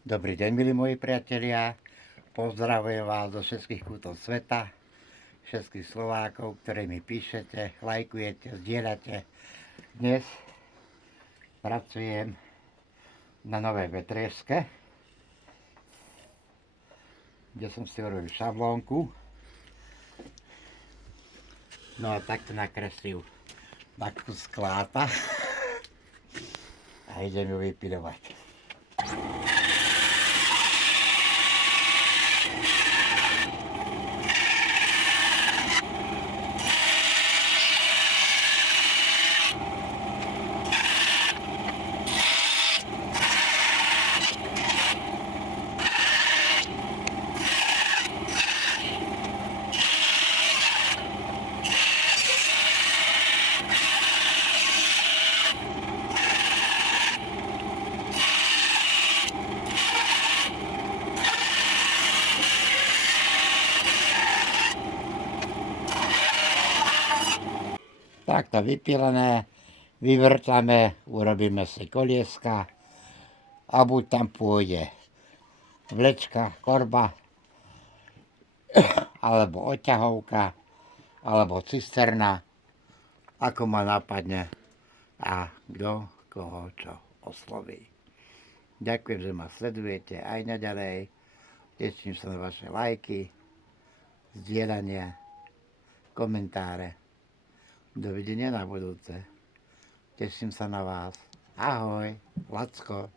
Dobrý deň, milí moji priatelia. Pozdravujem vás do všetkých kútov sveta, všetkých Slovákov, ktorí mi píšete, lajkujete, zdieľate. Dnes pracujem na novej vetriežke, kde som si urobil šablónku. No a takto nakreslil takú skláta a idem ju vypilovať. Takto vypilené, vyvrtáme, urobíme si kolieska a buď tam pôjde vlečka, korba, alebo odťahovka, alebo cisterna, ako ma napadne a kto koho čo osloví. Ďakujem, že ma sledujete aj naďalej. Teším sa na vaše lajky, zdieľania, komentáre. Dovidenia na budúce. Teším sa na vás. Ahoj, Lacko.